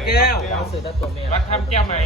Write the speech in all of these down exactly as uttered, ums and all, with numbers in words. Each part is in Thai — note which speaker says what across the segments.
Speaker 1: แก้ว
Speaker 2: วัดทำแก้วไหม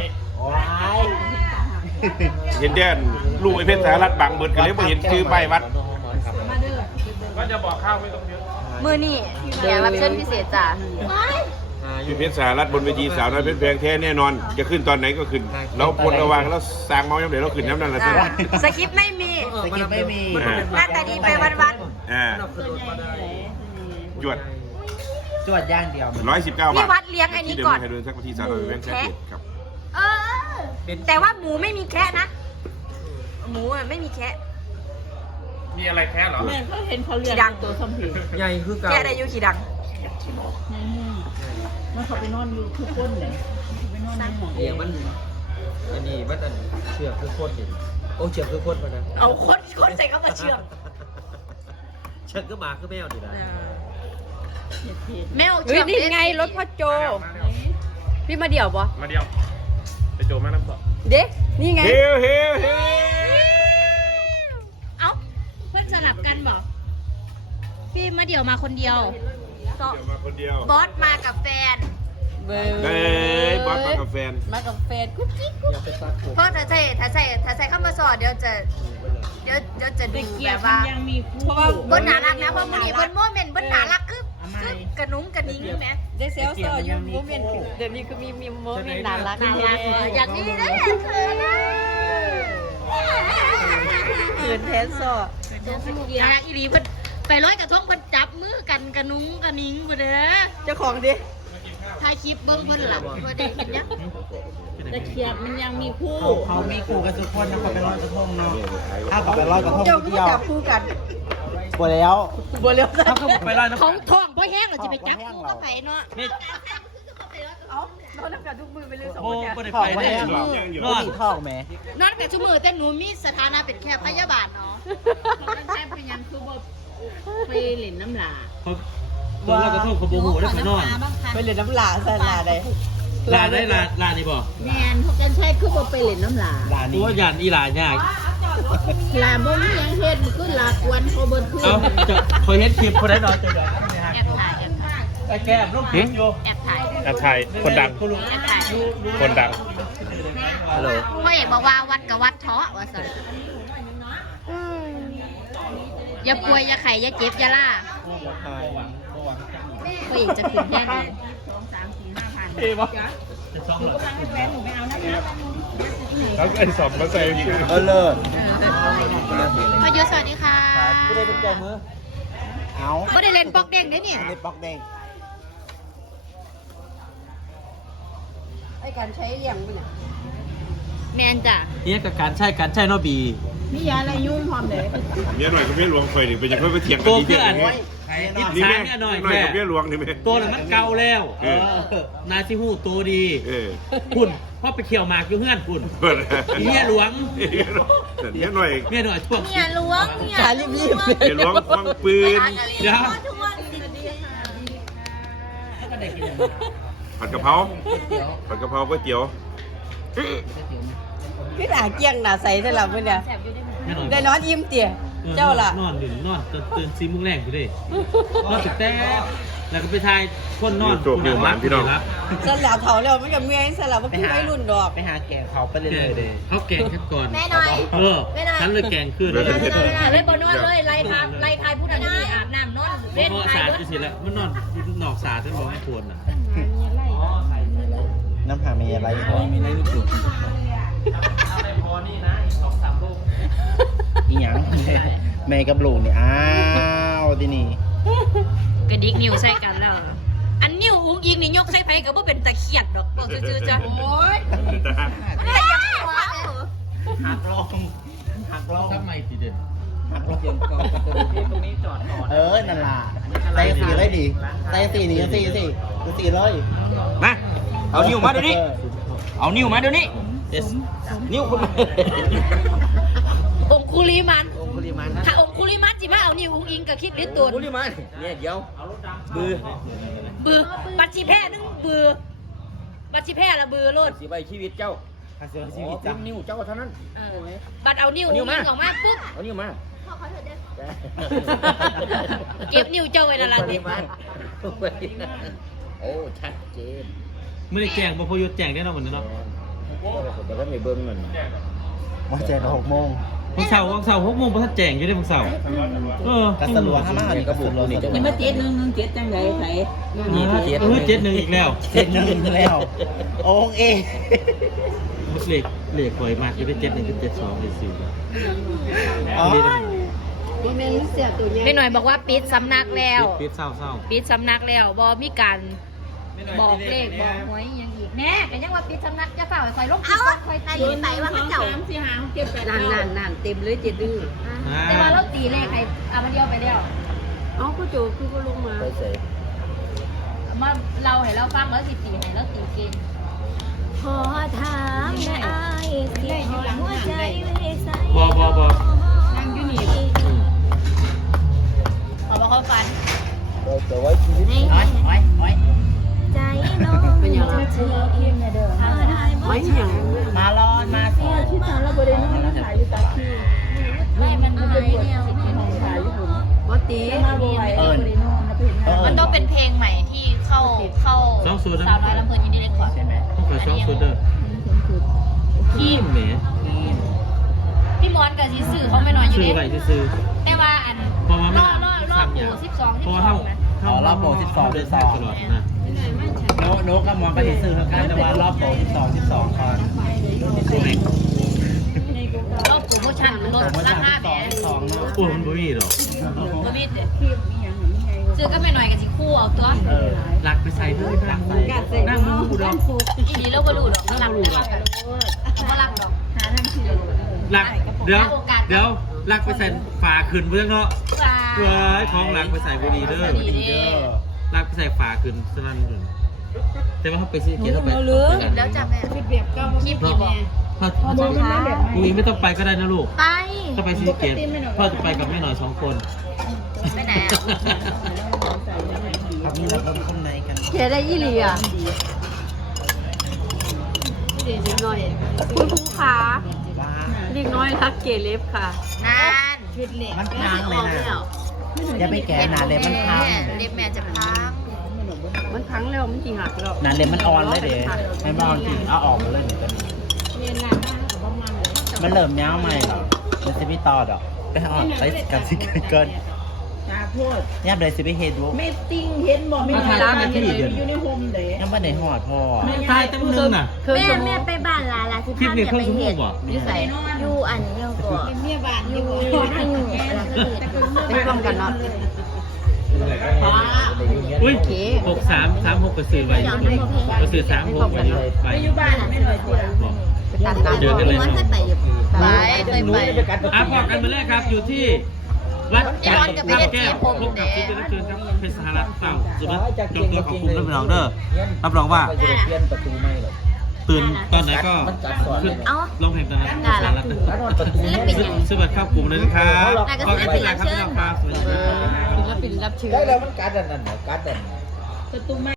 Speaker 3: เห็นแดนลูกไอ้เพชรสารัตบังเบิดกันเลยมาเห็นชื่อป้ายวัด
Speaker 2: ก็จะบอกข้าวไม่ต้องเยอะ
Speaker 4: มือนี่แขกรับเชิญพิเศษจ้ะ
Speaker 3: อยู่เพชรสารัตบนเวทีสาวน้อยเพชรแพงแท้แน่นอนจะขึ้นตอนไหนก็ขึ้นเราปนระวังแล้วสร้างเมาส์ยังเดี๋ยวเราขึ้นน้ำนั่นแหละสิ
Speaker 4: สคริปต์ไม่มี
Speaker 5: สกิปไม่มี
Speaker 4: หน้าตาดีไปวันวัน
Speaker 3: อ่าจวด
Speaker 5: จวดย่างเดียว
Speaker 3: ร้อยสิบเก้าบาท
Speaker 4: พี่วัดเลี้ยงไอ้นี้
Speaker 3: ที่เดิม
Speaker 4: ก่อน
Speaker 3: ใครเดินสักทีสาวน้อยเพชรแพงแท้ครับ
Speaker 4: เออแต่ว่าหมูไม่มีแคะนะหมูไม่มีแคะ
Speaker 2: มีอะไรแค่หรอ
Speaker 6: แม่ก็เห็นเขาเรียนตัวสมผิว
Speaker 5: ใหญ่คือเก่า
Speaker 4: แคะได้ยุขี่ดัง
Speaker 6: มันเขาไปนอนอยู่ทุกคนเลยไปนอนในห้อง
Speaker 5: เลี้ยงมันอันนี้มันอันเชือกคือโคตรเห็นโอ้เชือกคือโคตรมานะ
Speaker 4: เอาคนคนใส่เข้ามาเชื่อม
Speaker 5: เชือกคือหมาคือแมวนี่นะ
Speaker 4: แมวเชื่อมนี่ไงรถพ่อโจพี่มาเดี่ยวปะ
Speaker 2: มาเดียวไปโจมาน้ำตก
Speaker 4: เด็กนี่ไง
Speaker 3: เฮ้เฮ้เฮ้
Speaker 4: เอ้าเพื่อนสลับกันบอกพี่มาเดี่ยวมาคนเดียว
Speaker 3: เดี๋ยวมาคนเดียว
Speaker 4: บอสมากับแฟน
Speaker 3: เฮ้ยบอสมากับแฟน
Speaker 4: มากับแฟนกุ๊กกิ๊กกุ๊ก
Speaker 5: อย่าไปตัดผม
Speaker 4: เพราะถ้าใส่ถ้าใส่ถ้าใส่เข้ามาสอดเดี๋ยวจะเดี๋ยวเดี๋ยวจะ
Speaker 6: แต่
Speaker 4: ดู
Speaker 6: เกี
Speaker 4: แบ
Speaker 6: ยร์
Speaker 4: บ
Speaker 6: มั
Speaker 4: ว่าน
Speaker 6: ยังมีคู่
Speaker 4: เพราะว่าบนหนารักนะเพราะมันนี่บนโมเมนต์บนหนารักคือคือกระนุ้งกระนิ้งแม่
Speaker 6: ได้เซลล์ซออยู่โมเมนต์เดี๋ยวนี้คือมีมีโมเมนต์น่ารัก
Speaker 4: น่ารักอย่างนี้นะเธอนะ
Speaker 6: เขินแทนซอ
Speaker 4: น่ารักอีหลีเพิ่นไปร้อยกระทงเพิ่นจับมือกันกระนุ้งกระนิ้งบ่เด้อ
Speaker 6: เจ้าของดิ
Speaker 4: ถ่ายคลิปเบื้องเพิ่นหลังบ่ได้เห็นยัง
Speaker 6: แต่เกียร์มันยังมีคู่
Speaker 5: เขามีกูกันทุกคนนะเขาไปลอยกระทงเนาะถ้าเขาไปลอยกระทง
Speaker 6: เจ้าก็
Speaker 5: เดียว
Speaker 6: จับคู่กัน
Speaker 5: หมดแล้ว
Speaker 6: บัวเลี้ยวซะ
Speaker 5: ถ้าเขาไปลอยน้ำ
Speaker 4: ของท้องบ่แห้งเราจะไปจับคู่กับไผเนาะ
Speaker 6: เอาโดนน้ำกัดทุกมือไปเลยสอง
Speaker 5: โอ้
Speaker 6: คนเนี่ย
Speaker 5: ไม่ได้ไปได้นอนท้องแม่
Speaker 4: นอนกับชุมือแต่หนูมีสถานะเป็นแค่พยาบาลเนาะ
Speaker 6: มันใช้พยังคือบ่ไปเล่นน้ำหลา
Speaker 1: ตัวเรากระทบกับโบหูได้ไปนอน
Speaker 6: ไปเล่นน้ำหลาใส่ลาได้
Speaker 1: ลาได้ลาลานี่บ่
Speaker 6: แมนพวกกันใช้คือบ่ไปเล่นน้ำหลา
Speaker 5: ร้าน
Speaker 1: ตั
Speaker 5: นี้
Speaker 1: วหยานอีหลายาก
Speaker 6: ลาบ่มีหยังเฮ็ดมันคือลากวนเขาเบิดคืน
Speaker 1: เอาจะคอยเห็นคลิปคนได้นอนจะได้
Speaker 4: แอบถ่ายแอบถ่าย
Speaker 1: ไอ้แก้มลูกคลิปอยู่
Speaker 4: แอบถ่าย
Speaker 2: แอบถ่ายคนดัง
Speaker 4: แอบถ่าย
Speaker 2: คนดัง
Speaker 5: ฮัลโหล
Speaker 4: พ่อเอกบอกว่าวัดกับวัดเทาะว่าสันอย่าป่วยอย่าไข้อย่าเจ็บอย่าล่าพ่อเอกจะขึ้นแค่นี้
Speaker 2: เอ้ปะแล้วไอ้สอบมาใส่ชื่อ
Speaker 5: เออเลิศ
Speaker 4: พ่อยศสวัสดีค่ะ
Speaker 5: กูได้เป็นเจ้ามือเอา
Speaker 4: ก็ได้เล่นปอกแดงได้เนี่ย
Speaker 5: เล็บล็อกแดง
Speaker 6: ไอ้การใช้เลี้ยงมันเนี่ย
Speaker 4: แมนจ้ะ
Speaker 1: นี่กับการใช้การใช้นอบี
Speaker 6: มียาอะไรยุ่งพร้อมเลย
Speaker 3: เมียหน่อยกับเมียหลวงคอยดิเป็นยังไงไปเถียงกัน
Speaker 1: โต
Speaker 3: ดี
Speaker 1: เพื่
Speaker 3: เดี
Speaker 1: อ
Speaker 3: ยว
Speaker 1: อัน
Speaker 3: นี่
Speaker 1: อิจ
Speaker 3: นี่
Speaker 1: ฉา
Speaker 3: แม่
Speaker 1: เนี่ยหน่อย
Speaker 3: หน่อย
Speaker 1: แม่
Speaker 3: กับเมียหลวงนี่แม่
Speaker 1: ตัวน่ะมันเก่าแล้ว
Speaker 3: เออ
Speaker 1: นายซิฮู้ตัวดี
Speaker 3: เออ
Speaker 1: คุณพ่อไปเขี่ยวหมากอยู่เฮือนคุณ
Speaker 3: เปิด
Speaker 1: เมียหลวง
Speaker 3: เมียหน่อย
Speaker 1: เมียหน่อยช่วง
Speaker 4: เมียหลวงเมีย
Speaker 6: ขารีบรีบ
Speaker 3: เมียหลวงคว้างปืน
Speaker 1: เดี๋ยว
Speaker 3: ผัดกะเพราผัดกะเพราก๋วยเตี๋ยว
Speaker 6: พี่หนาเกี้ยงหนาใสใช่หรอเพื่อนเนี่ย
Speaker 1: เมียหน่อย
Speaker 6: ได้นอนยิ้มเตี๋ยเจ้าล่ะ
Speaker 1: นอนอยู่นอนตื่นตื่นซีโมุงแรงอยู่ดินอนตึกแต่แล้วก็ไปทายคนนอน
Speaker 3: โจกอยู่หมานพี่น้อง
Speaker 6: สลับเผาแล้วมันกับเมียสลับมันคือไม่รุ่นดอก
Speaker 5: ไปหาแก่เขาไป
Speaker 1: เด
Speaker 5: เรื่อยๆเลย
Speaker 1: เขาแกงกันก่อน
Speaker 4: แม่หน่อย
Speaker 1: เออ
Speaker 4: แม่หน่อย
Speaker 1: ฉันเลยแกงขึ้น
Speaker 4: เวลาเวลาเวลาเลยบนนอนเลยไล่ทายไล่ทายผู้นั้นผู้นี้อาบน้ำนอน
Speaker 1: เพ
Speaker 4: เล่น
Speaker 1: ราะ
Speaker 4: ทา
Speaker 1: สาย ด
Speaker 4: เบิด
Speaker 1: จะเสร็จแล้วมันนอนนอกสาดที่บอกไม่ควรอ่ะ
Speaker 5: น้ำหามีอะไรขอมีอะไรลูกจุดอีหยังแม่กับลูกนี่อ้าวที่นี่
Speaker 4: กระดิกนิ้วใส่กันแล้ว อันนิ้วอุ้งยิงนี่ยกใส่ไผก็บ่เป็นตะเขียดดอกบอกซื่อๆจ้ะโอ้ยมันอะไรยังหัว
Speaker 5: หักลองหักลอง
Speaker 1: ทำไมติเด่น
Speaker 5: หักลองเตรียมกองตรงนี้จอดก่อนเออนั่นล่ะใส่สีเลยดิใส่สีนี่สีสิสีเลย
Speaker 7: มาเอานิ้วมาเดี๋ยวนี้ เอานิ้วมาเดี๋ยวนี้นิ้วคุณ
Speaker 4: องคุลิมัน
Speaker 5: องคุลิมัน
Speaker 4: ถ้าองคุลิมันจิมาเอานิ้วอุ้งอิงก็คิดลิตรตัว
Speaker 7: คุณดิมันเนี่ยเดี๋ยวบือ
Speaker 4: บือบัตรชีแพ้นึงบือบัตรชีแพ้ละบือโลด
Speaker 7: สีใบชีวิตเจ้า
Speaker 5: หาเสือชี
Speaker 7: อ๋
Speaker 5: วิ
Speaker 7: อ
Speaker 5: ต
Speaker 7: คุ
Speaker 5: จ้ะ
Speaker 7: ณนิ้วเจ้าเท่านั้น
Speaker 4: เออบัตรเอานิ้ว
Speaker 7: เอานิ้
Speaker 4: อุ้
Speaker 7: ว
Speaker 4: ง
Speaker 7: มา
Speaker 4: อิงออกมาปุ๊บ
Speaker 7: เอานิ้วมา
Speaker 4: เก็บนิ้วเจ้าไว้นั่นล่ะ
Speaker 7: เอา
Speaker 4: ดิ
Speaker 7: นิ้วมาโอ้ชัดเจน
Speaker 1: ไม่ได้แจ้งบ่พยุดแจ้งได้เนาะวันนี้เนาะ
Speaker 5: แต่ก็มีเบิ้งเหมือนว่าแจกหกโมง
Speaker 1: วันเสาร์วันเสาร์หกโมงพระท่านแจ้งอยู่ได้วันเสาร์เออ
Speaker 5: กัสลัวข้างหน้านี่ก็บุกนี่
Speaker 6: นี่มาเจ็ดหนึ่งหนึ่งเจ็ดจังไดไส
Speaker 1: นี่เจ็ดเออเจ็ดหนึ่งอีกแล้ว
Speaker 5: เจ็ดหนึ่งแล้วโอ้เอ
Speaker 1: เลขเลขบ่อยมากอยู่ได้เจ็ดหนึ่งกับเจ็ดสองเลยสี่
Speaker 5: อ๋อ
Speaker 6: บ่แม่นเสียตัวใหญ่
Speaker 4: ไม่หน่อยบอกว่าปิดสำนักแล้ว
Speaker 1: ปิดเศร้าเศร้า
Speaker 4: ปิดสำนักแล้วบอมีการบอกเลขบอกหวยยังอีกแน่กันยังว่าปิดสำนักจะเฝ้าไอ้คอยลงเอาคอยตี
Speaker 6: ไปว่าเขาเจ้าสามสี่ห้าเจ็ดแปดนั่นนั่นนั่นเต็มเลยเจ็ดดื้อ
Speaker 4: แต่ว่าเราตีเลขใครเอามาเดียวไปแล้ว
Speaker 6: เอ้าก็โจคือก็ลงมา
Speaker 5: ไปใส่
Speaker 4: มาเราให้เราฟังแล้วสิตีให้เราตีเก่ง
Speaker 8: ขอถามนะอายสิขอหัวใจไว้ใส่
Speaker 1: บอบอบอ
Speaker 6: นั่งอยู่นี่
Speaker 4: ขอบอกเขาฟัน
Speaker 5: แต่ว่าชีวิต
Speaker 4: น้อยน้อยน้อย
Speaker 8: ใจน้องเป็นอย่างไรเธอเพียงเดิมหาได้บ่
Speaker 6: ไม่หยัง
Speaker 5: มาร้อนมาสิ
Speaker 6: ที่ตาเราบ่ได้นอนขายอยู่ตาขี้
Speaker 8: ไม่มันหายแล้ว
Speaker 6: ขายอยู่ผมบ่ตีมาบ่ไหว
Speaker 5: เอิญ
Speaker 4: มันต้องเป็นเพลงใหม่ที่เข้าเข้าสาวน้อยลำเพลินยินดีเรคคอร์ดใช่ไหม
Speaker 1: ต้องเปิดช่องซูเดอร์ขี้เหม่
Speaker 4: พี่มอนกับซีสื่อเขาไม่น้อยอยู่
Speaker 1: ซื้อ
Speaker 4: ดิ
Speaker 1: ไว้ซื้อ
Speaker 4: แต่ว่าอัน
Speaker 1: เพราะว่ามัน
Speaker 4: ล่อล่อล่อ
Speaker 1: ทำอ
Speaker 4: ปู
Speaker 1: ย่าง
Speaker 4: สิบสอง
Speaker 1: เพ
Speaker 4: สิบ
Speaker 1: ราะ
Speaker 4: ส
Speaker 1: ว่า
Speaker 4: อง
Speaker 1: เท่า
Speaker 4: นะ
Speaker 1: เท่ารอบโปรสิบสองเดือนสามตลอดนะ
Speaker 5: โนโนกับมองก็จะซื้อข้างๆแต่ว่ารอบโปรสิบสองสิบสองก่อน
Speaker 4: รอบโปรโมชั่นลดราคาแหม
Speaker 5: สองเนาะ
Speaker 1: โอ้มันบ่มีหรอก
Speaker 4: บวิดซื้อก็ไม่หน่อยกับสิคู่เอาตัว
Speaker 5: เออ
Speaker 1: หลักไปใส่ด้วยหลักใส่นั่งมือกูดอก
Speaker 4: อีนี้เราก็รู้ดอกเขาหลักได้ว่ากันเขาหลักดอก
Speaker 6: หาทางที่
Speaker 1: หลักเดี๋ยวเดี๋ยวหลักไปใส่ฝาขึ้นเพื่อนเนาะ
Speaker 4: ว้า
Speaker 1: เว้ยของหลักไปใส่บุรีเด้อ
Speaker 4: ดีเด้อ
Speaker 1: หลักไปใส่ฝาขึ้นสนั่นขึ้นแต่ว่าเขาไปซื้อเกียร์เข้าไป
Speaker 4: แล้วจ้ะแม่
Speaker 6: คิดแบบเก่า
Speaker 4: คลิปอีบอก
Speaker 1: พ่อกูยังไม่ต้องไปก็ได้นะลูก
Speaker 4: ไป
Speaker 1: ถ้าไปซื้อเกียร์พ่อจะไปกับแม่หน่อยสองคน
Speaker 4: ไปไหนอ่ะ
Speaker 5: ครับนี่เราเริ่มข้างในกัน
Speaker 6: เฮ็ดได้อีหลีอ่ะเด็กน้อยคุณครูขา
Speaker 5: ว่า
Speaker 6: เด็กน้อยรักเกเล็บค่ะ
Speaker 4: นาน
Speaker 6: คิดเล็ก
Speaker 5: มันพังเลยนะอย่าไปแก่หนาเลยมันพัง
Speaker 4: เล็บแม่จะพัง
Speaker 6: มันพังแล้วมันจริงหักแล้ว
Speaker 5: หนาเลยมันอ่อนเลยเดี๋ยวไม่บอลจริงเอาออกมาเลยเหมือนกัน
Speaker 6: เรียนหลานมากกับประมาณ
Speaker 5: มันเริ่มย้าวใหม่หรอมันจะไม่ต่อดอกไปอ่อนใช้กันสิเกิน
Speaker 6: ตาโพด
Speaker 5: ยับเลยสิไปเฮดดู
Speaker 6: ไม่ติ้งเห็นบ่ไม่ได้ร้านเห็นเลยอยู่ในโฮมเด้
Speaker 5: ยังไม่ได้หอดพ่อ
Speaker 1: ตายตั้งนึงน่ะ
Speaker 8: แม่แม่ไปบ้านลาลาสิ
Speaker 1: คลิป
Speaker 8: พา
Speaker 1: นี้
Speaker 8: แม่
Speaker 1: เครื่อง
Speaker 8: ไป
Speaker 1: ชั่วโม
Speaker 8: เฮ็
Speaker 1: ง
Speaker 8: ด
Speaker 1: บ่
Speaker 8: อยู่ใส่อยู่อันนี้ก็
Speaker 6: เป็นเมียบ้าน
Speaker 8: อ
Speaker 6: อยู่
Speaker 8: ยู่ที่หนูอะไรก็คือ
Speaker 6: ไปพร้อมกันเนาะ
Speaker 1: อุ้ยหกสามสามหกกระสือไว้กระสือสามหกไว้ไป
Speaker 6: อยู่บ้านไม่หน่อยเดียว
Speaker 1: บอก
Speaker 6: ตัดตาม
Speaker 1: เจอกันเลย
Speaker 8: มันจะไปอยู่
Speaker 4: ไปเคยไป
Speaker 1: อ่ะพอกันมาแรกครับอยู่ที่วัด
Speaker 4: ย้อนกลับไป
Speaker 1: ท่า
Speaker 4: เฮ็ด
Speaker 1: แก้ว
Speaker 4: ที่ผม
Speaker 1: พบกับ
Speaker 4: เด้
Speaker 1: ซิสเตอร์เกินครับเพชรสหรัฐเต่าสุดนะจองตัวของคุณรับรองเด้อรับรองว่า
Speaker 5: เปลี่ยนประตูไม่หรอก
Speaker 1: ตื่นตอนไหนก็ขึ้น
Speaker 8: เอ้า
Speaker 1: ร้องเพลงตอนนั้นสหรัฐนะ
Speaker 8: ศิลปินอย่าง
Speaker 1: ซื้อบัตรเข้ากลุ่มเลยนะครับ
Speaker 8: แต่ก็
Speaker 1: ขอบ
Speaker 8: ศิ
Speaker 1: คุ
Speaker 8: ล
Speaker 1: ณ
Speaker 8: ปิน
Speaker 1: ค
Speaker 8: รั
Speaker 1: รับบ
Speaker 8: เชิญ
Speaker 1: สวัสดีครับ
Speaker 6: ศิลปินรับเชิญ
Speaker 5: ได้แล้วมันการดันนั่นการดัน
Speaker 6: ประตูไม้